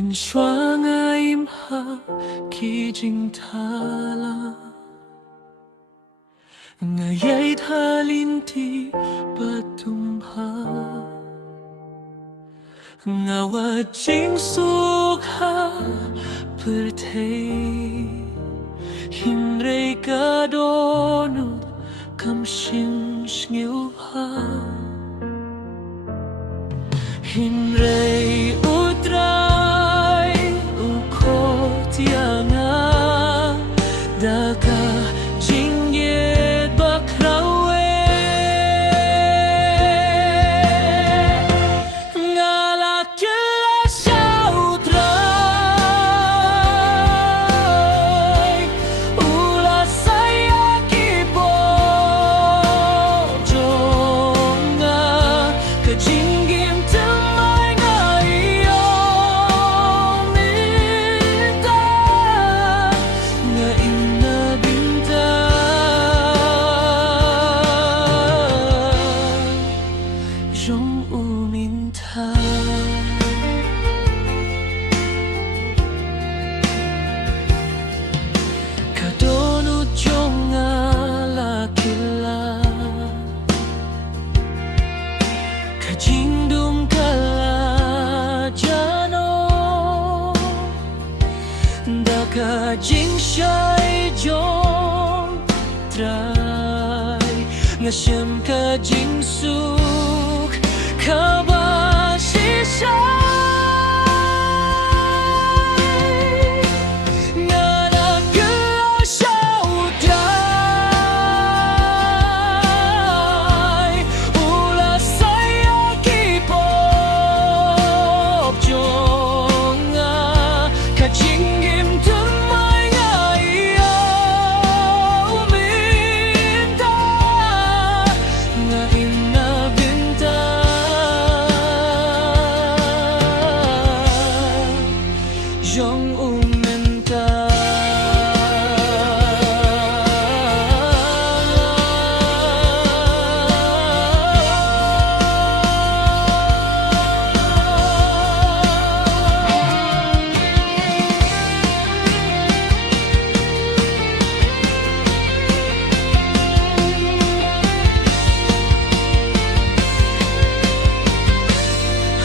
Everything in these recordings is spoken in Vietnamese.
Min schwanger im Haar, kijing thala Ngayay talinti patumha Ngawa jing sukha pertei Hinrei kadonut kamshin shngilha Hinrei utrai ukotianga Daka jingyet bakrawe Ngalak kila sautrai Ula saya kipo jonga Kajinggim temai ngayo minta Ngaim na binta Jong uminta Kadonut jong alakila Kajingdum kala jano Daka jing shai jong trai Ngasem ka jing suk kabashi shai Nganak kila saudai Ula saya kipop jonga Kajinggim temai ngayaw minta Ngaim na binta Jong uminta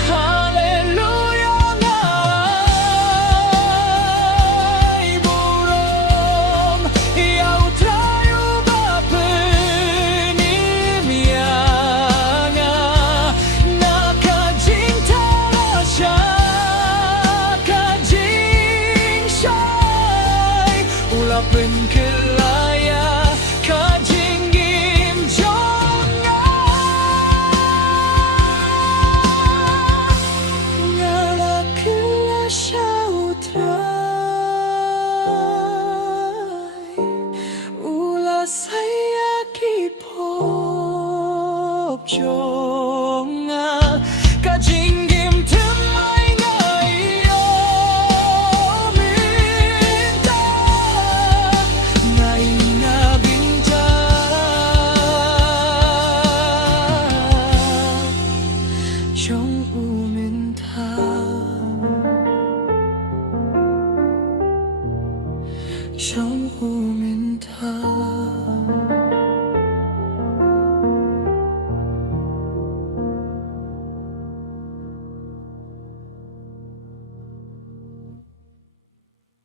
Hallelujah ngai burom Iau trayu bapenim yanga Nakajing talasya Kajing syai Ulapin kelaya Kajing gim jonga Ngalak kila sautrai Ula saya kipop jonga Kajinggim temai ngayo minta Ngaim na binta Jong uminta Jong uminta